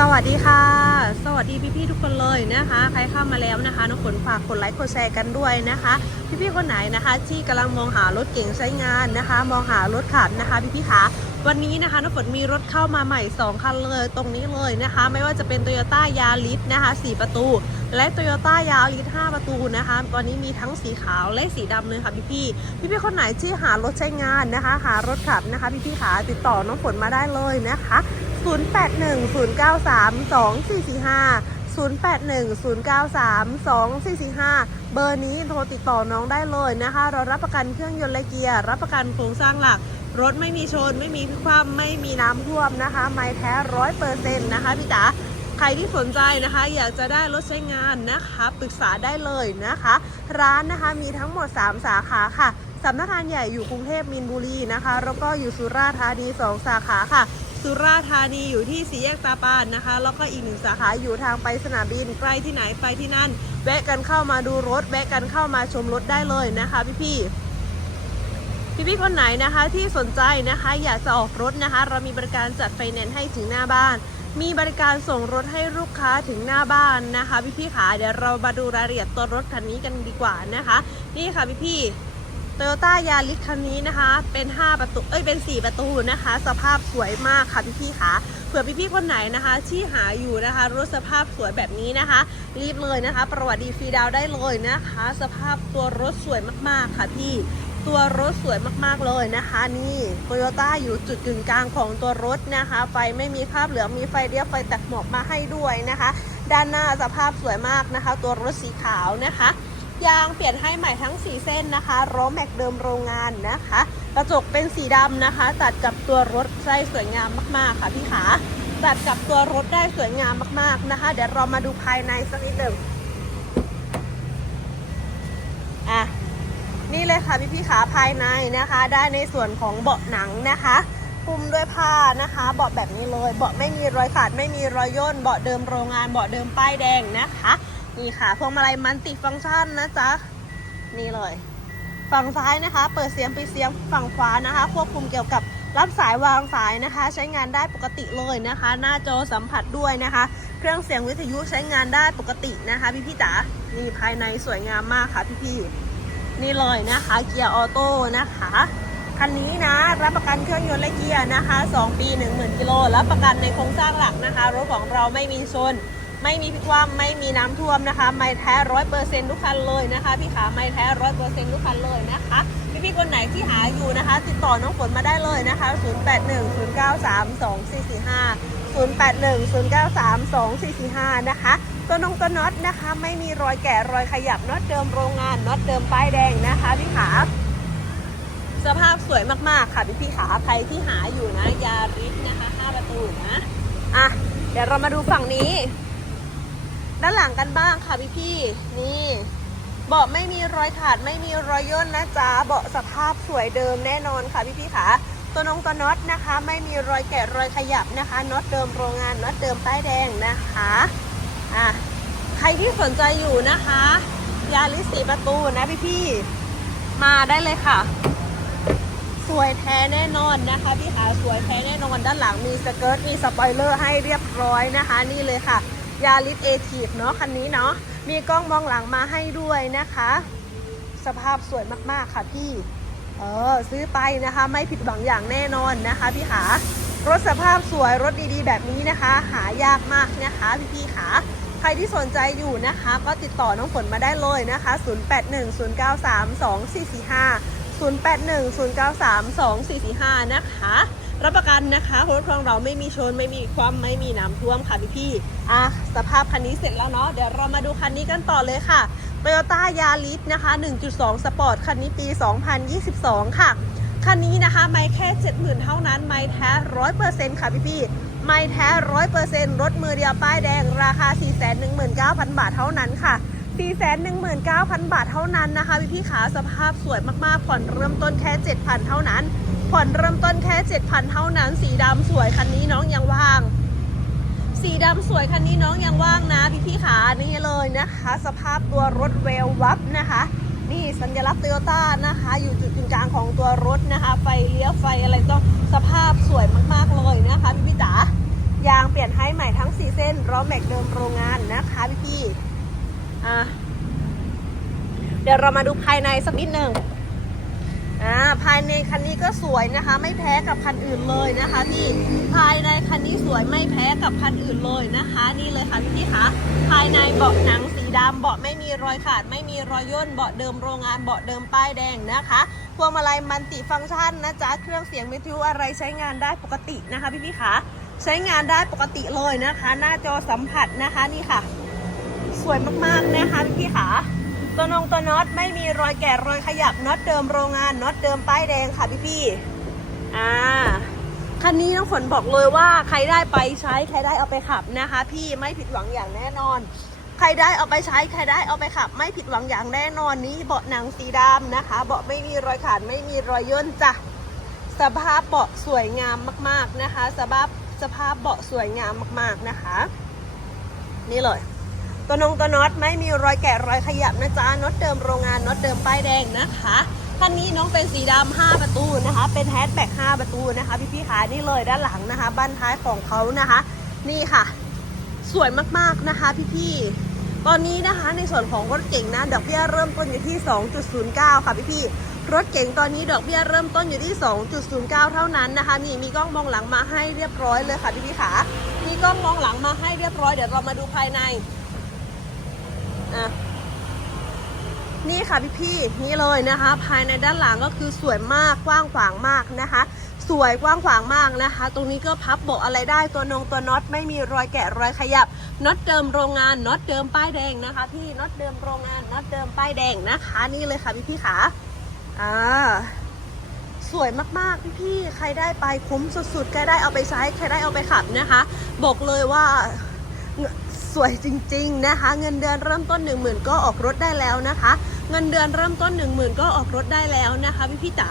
สวัสดีค่ะ สวัสดีพี่ๆทุกคนเลยนะคะ ใครเข้ามาแล้วนะคะน้องฝนฝากกดไลค์กดแชร์กันด้วยนะคะ พี่ๆคนไหนนะคะ ที่กำลังมองหารถเก๋งใช้งานนะคะ มองหารถขับนะคะ พี่ๆคะวันนี้นะคะน้องฝนมีรถเข้ามาใหม่ 2 คันเลยตรงนี้เลยนะคะ ไม่ว่าจะเป็น t o y ยต้ายาริสนะคะ 4 ประตู และ t o y ยต้ายาริส5ประตูนะคะตอนนี้มีทั้งสีขาวและสีดำเลยค่ะพี่ๆพี่ๆคนไหนที่หารถใช้งานนะคะ หารถขับนะคะ พี่ๆขาติดต่อน้องฝนมาได้เลยนะคะ 0810932445 0810932445 เบอร์นี้โทรติดต่อน้องได้เลยนะคะ เรารับประกันเครื่องยนต์และเกียร์ รับประกันโครงสร้างหลัก รถไม่มีชน ไม่มีพิคว่ำไม่มีน้ำท่วมนะคะ ไม่แท้ร้อยเปอร์เซ็นต์นะคะพี่จ๋า ใครที่สนใจนะคะ อยากจะได้รถใช้งานนะคะ ปรึกษาได้เลยนะคะ ร้านนะคะมีทั้งหมด 3 สาขาค่ะสำนักงานใหญ่อยู่กรุงเทพมีนบุรีนะคะ แล้วก็อยู่สุราษฎร์ธานี 2 สาขาค่ะ สุราษฎร์ธานีอยู่ที่สีแยกตาปานนะคะ แล้วก็อีกหนึ่งสาขาอยู่ทางไปสนามบินใกล้ที่ไหนไปที่นั่น แวะกันเข้ามาดูรถ แวะกันเข้ามาชมรถได้เลยนะคะพี่ๆพี่ๆคนไหนนะคะที่สนใจนะคะอยากจะออกรถนะคะ เรามีบริการจัดไฟแนนซ์ให้ถึงหน้าบ้าน มีบริการส่งรถให้ลูกค้าถึงหน้าบ้านนะคะ พี่ๆขาเดี๋ยวเรามาดูรายละเอียดตัวรถคันนี้กันดีกว่านะคะ นี่ค่ะพี่ๆ โตโยต้ายาริสคันนี้นะคะ เป็น 5 ประตู เอ้ย เป็น 4 ประตูนะคะ สภาพสวยมากค่ะพี่ๆขาเผื่อพี่ๆคนไหนนะคะ ที่หาอยู่นะคะรถสภาพสวยแบบนี้นะคะ รีบเลยนะคะ ประวัติดีฟรีดาวได้เลยนะคะ สภาพตัวรถสวยมากๆค่ะพี่ ตัวรถสวยมากๆเลยนะคะ นี่โตโยต้าอยู่จุดกึ่งกลางของตัวรถนะคะ ไฟไม่มีภาพเหลือง มีไฟเลี้ยวไฟตัดหมอกมาให้ด้วยนะคะ ด้านหน้าสภาพสวยมากนะคะ ตัวรถสีขาวนะคะ ยางเปลี่ยนให้ใหม่ทั้ง 4 เส้นนะคะล้อแม็กเดิมโรงงานนะคะ กระจกเป็นสีดำนะคะ ตัดกับตัวรถได้สวยงามมากๆค่ะพี่ขาตัดกับตัวรถได้สวยงามมากๆนะคะ เดี๋ยวเรามาดูภายในสักนิดหนึ่งอะนี่เลยค่ะพี่พี่ขาภายในนะคะ ได้ในส่วนของเบาะหนังนะคะคลุมด้วยผ้านะคะ เบาะแบบนี้เลย เบาะไม่มีรอยขาดไม่มีรอยย่น เบาะเดิมโรงงาน เบาะเดิมป้ายแดงนะคะ นี่ค่ะพวงมาลัยมันติฟังก์ชันนะจ๊ะ นี่เลย ฝั่งซ้ายนะคะ เปิดเสียงปิดเสียงฝั่งขวานะคะ ควบคุมเกี่ยวกับรับสายวางสายนะคะ ใช้งานได้ปกติเลยนะคะ หน้าจอสัมผัสด้วยนะคะ เครื่องเสียงวิทยุใช้งานได้ปกตินะคะพี่พี่จ๋านี่ภายในสวยงามมากค่ะพี่พี่ๆนี่เลยนะคะ เกียร์ออโต้นะคะคันนี้นะ รับประกันเครื่องยนต์และเกียร์นะคะ 2 ปี 10,000กิโลรับประกันในโครงสร้างหลักนะคะ รถของเราไม่มีชน ไม่มีพิกคว่ำไม่มีน้ำท่วมนะคะ ไม่แท้ร้อยเปอร์เซ็นต์ทุกคันเลยนะคะ พี่ขาไม่แท้ร้อยเปอร์เซ็นต์ทุกคันเลยนะคะพี่พี่คนไหนที่หาอยู่นะคะ ติดต่อน้องฝนมาได้เลยนะคะ 0 8 1 0 9 3 2 4 4 5 0 8 1 0 9 3 2 4 4 5 นะคะ ตัวน้องตัวน็อตนะคะ ไม่มีรอยแกะรอยขยับน็อตเดิมโรงงานน็อตเดิมป้ายแดงนะคะพี่ขาสภาพสวยมากๆค่ะพี่พี่ขาใครที่หาอยู่นะยาริสนะคะ 5 ประตูนะอะเดี๋ยวเรามาดูฝั่งนี้ ด้านหลังกันบ้างค่ะพี่พี่นี่เบาะไม่มีรอยขาดไม่มีรอยย่นนะจ๊ะเบาะสภาพสวยเดิมแน่นอนค่ะพี่พี่ๆขาตัวน้องตัวน็อตนะคะ ไม่มีรอยแกะรอยขยับนะคะน็อตเดิมโรงงานน็อตเดิมป้ายแดงนะคะอะใครที่สนใจอยู่นะคะยาลิสีประตูนะพี่พี่มาได้เลยค่ะ สวยแท้แน่นอนนะคะพี่ขาสวยแท้แน่นอนด้านหลังมีสเกิร์ตมีสปอยเลอร์ให้เรียบร้อยนะคะ นี่เลยค่ะ ยาลิสเอทีฟเนาะคันนี้เนาะมีกล้องมองหลังมาให้ด้วยนะคะ สภาพสวยมากๆค่ะพี่ เออซื้อไปนะคะ ไม่ผิดหวังอย่างแน่นอนนะคะพี่ขารถสภาพสวยรถดีๆ แบบนี้นะคะ หายากมากนะคะพี่พี่ขาใครที่สนใจอยู่นะคะ ก็ติดต่อน้องฝนมาได้เลยนะคะ 0810932445 0810932445 นะคะ รับประกันนะคะรถของเราไม่มีชนไม่มีความไม่มีน้ำท่วมค่ะพี่พี่อะสภาพคันนี้เสร็จแล้วเนาะเดี๋ยวเรามาดูคันนี้กันต่อเลยค่ะ Toyota Yaris นะคะ 1.2 Sport คันนี้ปี 2022 ค่ะ คันนี้นะคะไม่แค่ 70,000 เท่านั้น ไม่แท้ 100%ค่ะพี่พี่ไม่แท้ 100%รถมือเดียวป้ายแดงราคา 419,000 บาทเท่านั้นค่ะ419,000 บาทเท่านั้นนะคะพี่พี่ขาสภาพสวยมากๆผ่อนเริ่มต้นแค่ 7,000 เท่านั้น ผ่อนเริ่มต้นแค่ 7,000 เท่านั้น สีดำสวยคันนี้น้องยังว่าง สีดำสวยคันนี้น้องยังว่างนะพี่พี่ๆขานี่เลยนะคะ สภาพตัวรถเวลวับนะคะ นี่สัญลักษณ์โตโยต้านะคะ อยู่จุดกึ่งกลางของตัวรถนะคะ ไฟเลี้ยวไฟอะไรต้องสภาพสวยมากๆเลยนะคะพี่พี่จ๋ายางเปลี่ยนให้ใหม่ทั้ง 4 เส้นล้อแม็กเดิมโรงงานนะคะพี่พี่ๆอะเดี๋ยวเรามาดูภายในสักนิดหนึ่ง อ่าภายในคันนี้ก็สวยนะคะ ไม่แพ้กับคันอื่นเลยนะคะพี่ภายในคันนี้สวยไม่แพ้กับคันอื่นเลยนะคะ นี่เลยค่ะพี่พี่ๆคะภายในเบาะหนังสีดำเบาะไม่มีรอยขาด ไม่มีรอยย่นเบาะเดิมโรงงานเบาะเดิมป้ายแดงนะคะพวงมาลัยมันติฟังก์ชันนะจ๊ะเครื่องเสียงวิทยุอะไรใช้งานได้ปกตินะคะพี่พี่คะใช้งานได้ปกติเลยนะคะ หน้าจอสัมผัสนะคะนี่ค่ะ สวยมากๆนะคะพี่พี่คะ ตัวนงตัวน็อตไม่มีรอยแกะรอยขยับน็อตเดิมโรงงานน็อตเดิมป้ายแดงค่ะพี่พี่อ่าคันนี้น้องฝนบอกเลยว่าใครได้ไปใช้ใครได้เอาไปขับนะคะ พี่ไม่ผิดหวังอย่างแน่นอน ใครได้เอาไปใช้ใครได้เอาไปขับ ไม่ผิดหวังอย่างแน่นอนนี้เบาะหนังสีดำนะคะ เบาะไม่มีรอยขาดไม่มีรอยย่นจ้ะสภาพเบาะสวยงามมาก ๆนะคะ สภาพสภาพเบาะสวยงามมาก ๆนะคะ นี่เลย ตัวนงตัวน็อตไม่มีรอยแกะรอยขยับนะจ๊ะน็อตเดิมโรงงานน็อตเดิมป้ายแดงนะคะคันนี้น้องเป็นสีดำ5ประตูนะคะ เป็นแฮชแบ็ก5ประตูนะคะ พี่พี่ๆขานี่เลยด้านหลังนะคะบ้านท้ายของเขานะคะ นี่ค่ะ สวยมากๆนะคะพี่พี่ๆตอนนี้นะคะในส่วนของรถเก่งนะดอกเบี้ยเริ่มต้นอยู่ที่ 2.09 ค่ะพี่พี่ๆรถเก่งตอนนี้ดอกเบี้ยเริ่มต้นอยู่ที่ 2.09 เท่านั้นนะคะ นี่มีกล้องมองหลังมาให้เรียบร้อยเลยค่ะพี่พี่ขามีกล้องมองหลังมาให้เรียบร้อยเดี๋ยวเรามาดูภายใน อะนี่ค่ะพี่พี่นี่เลยนะคะ ภายในด้านหลังก็คือสวยมากกว้างขวางมากนะคะ สวยกว้างขวางมากนะคะ ตรงนี้ก็พับเบาะอะไรได้ตัวนงตัวน็อตไม่มีรอยแกะรอยขยับน็อตเดิมโรงงานน็อตเดิมป้ายแดงนะคะ พี่น็อตเดิมโรงงานน็อตเดิมป้ายแดงนะคะ นี่เลยค่ะพี่พี่ขาอ่าสวยมากๆพี่พี่ๆใครได้ไปคุ้มสุดๆใครได้เอาไปใช้ใครได้เอาไปขับนะคะ บอกเลยว่า สวยจริงๆนะคะ เงินเดือนเริ่มต้น 1 0,000 ก็ออกรถได้แล้วนะคะ เงินเดือนเริ่มต้น 1 0,000 ก็ออกรถได้แล้วนะคะพี่พี่จ๋า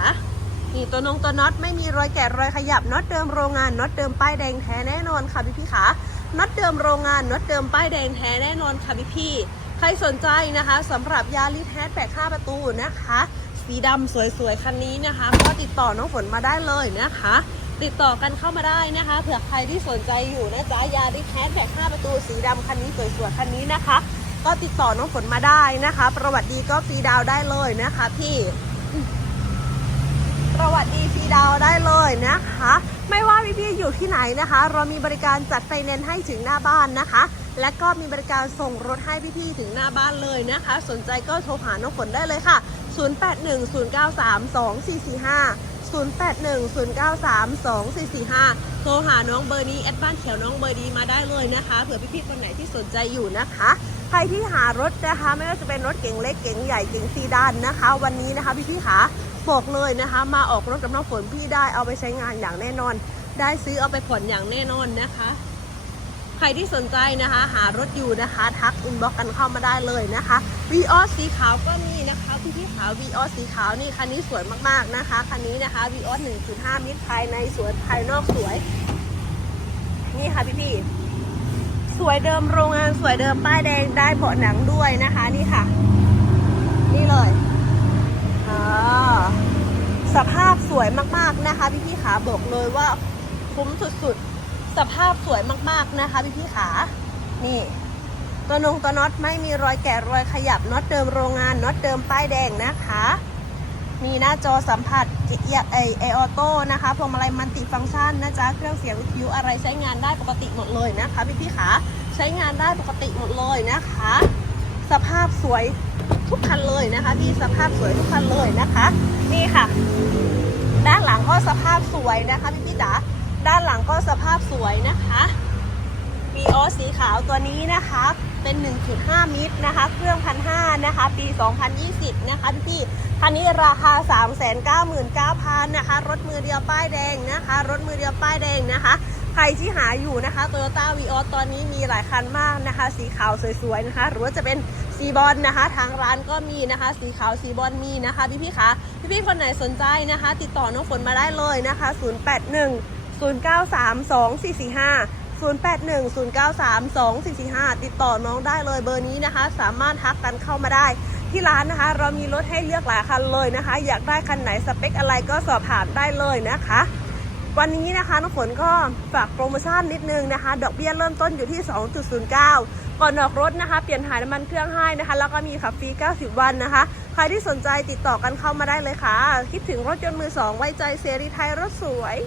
นี่ตัวนงตัวน็อตไม่มีรอยแกะรอยขยับน็อตเดิมโรงงานน็อตเดิมป้ายแดงแท้แน่นอนค่ะพี่พี่ขาน็อตเดิมโรงงานน็อตเดิมป้ายแดงแท้แน่นอนค่ะพี่พี่ใครสนใจนะคะสำหรับยาลิแท้แปดห้าประตูนะคะ สีดำสวยๆคันนี้นะคะ ก็ติดต่อน้องฝนมาได้เลยนะคะ ติดต่อกันเข้ามาได้นะคะเผื่อใครที่สนใจอยู่นะจ๊ะยาริแคสแบก5ประตูสีดำคันนี้สวยๆคันนี้นะคะ ก็ติดต่อน้องฝนมาได้นะคะ ประวัติดีก็ฟรีดาวได้เลยนะคะพี่ประวัติดีฟรีดาวได้เลยนะคะ ไม่ว่าพี่ๆอยู่ที่ไหนนะคะ เรามีบริการจัดไฟแนนซ์ให้ถึงหน้าบ้านนะคะ และก็มีบริการส่งรถให้พี่ๆถึงหน้าบ้านเลยนะคะ สนใจก็โทรหาน้องฝนได้เลยค่ะ 0810932445 0810932445 โทรหาน้องเบอร์นี้แอดบ้านเขียวน้องเบอร์ดีมาได้เลยนะคะเผื่อพี่ๆคนไหนที่สนใจอยู่นะคะ ใครที่หารถนะคะ ไม่ว่าจะเป็นรถเก๋งเล็กเก๋งใหญ่เก๋งซีดานนะคะ วันนี้นะคะพี่ๆขาบอกเลยนะคะ มาออกรถกับน้องฝนพี่ได้เอาไปใช้งานอย่างแน่นอน ได้ซื้อเอาไปผ่อนอย่างแน่นอนนะคะ ใครที่สนใจนะคะ หารถอยู่นะคะ ทักอินบ็อกกันเข้ามาได้เลยนะคะวีออสสีขาวก็มีนะคะพี่พี่ขาววีออสสีขาวนี่คันนี้สวยมากๆนะคะคันนี้นะคะวีออส1.5มิตรภายในสวยภายนอกสวย นี่ค่ะพี่พี่สวยเดิมโรงงานสวยเดิมป้ายแดงได้เบาะหนังด้วยนะคะนี่ค่ะ นี่เลยอ่าสภาพสวยมากๆนะคะ พี่พี่ขาบอกเลยว่าคุ้มสุดๆ สภาพสวยมากๆนะคะพี่พี่ขา นี่ ตัวนงตัวน็อตไม่มีรอยแกะรอยขยับน็อตเดิมโรงงานน็อตเดิมป้ายแดงนะคะ มีหน้าจอสัมผัสเอไอไอออโต้นะคะพวงมาลัยมันติฟังก์ชันนะจ๊ะเครื่องเสียงวิทยุอะไรใช้งานได้ปกติหมดเลยนะคะพี่พี่ขาใช้งานได้ปกติหมดเลยนะคะ สภาพสวยทุกคันเลยนะคะพี่สภาพสวยทุกคันเลยนะคะ นี่ค่ะ ด้านหลังก็สภาพสวยนะคะพี่พี่จ๋า ด้านหลังก็สภาพสวยนะคะมีออสีขาวตัวนี้นะคะ เป็น 1.5 มิตรนะคะ เครื่องพันห้านะคะ ปี 2020 นะคะพี่คันนี้ราคา 399,000 นะคะ รถมือเดียวป้ายแดงนะคะ รถมือเดียวป้ายแดงนะคะ ใครที่หาอยู่นะคะ Toyota v ีออตอนนี้มีหลายคันมากนะคะ สีขาวสวยๆนะคะ หรือว่าจะเป็นสีบอลนะคะ ทางร้านก็มีนะคะ สีขาวสีบอลมีนะคะ พี่พี่ๆคะ พี่พี่ๆคนไหนสนใจนะคะ ติดต่อน้องฝนมาได้เลยนะคะ 081 093 2445 0810932445 ติดต่อน้องได้เลยเบอร์นี้นะคะ สามารถทักกันเข้ามาได้ ที่ร้านนะคะ เรามีรถให้เลือกหลายคันเลยนะคะ อยากได้คันไหนสเปคอะไรก็สอบถามได้เลยนะคะ วันนี้นะคะน้องฝนก็ฝากโปรโมชั่นนิดนึงนะคะ ดอกเบี้ยเริ่มต้นอยู่ที่ 2.09 ก่อนออกรถนะคะ เปลี่ยนถ่ายน้ำมันเครื่องให้นะคะ แล้วก็มีขับฟรี 90 วันนะคะ ใครที่สนใจติดต่อกันเข้ามาได้เลยค่ะ คิดถึงรถยนต์มือสองไว้ใจเซรีไทยรถสวย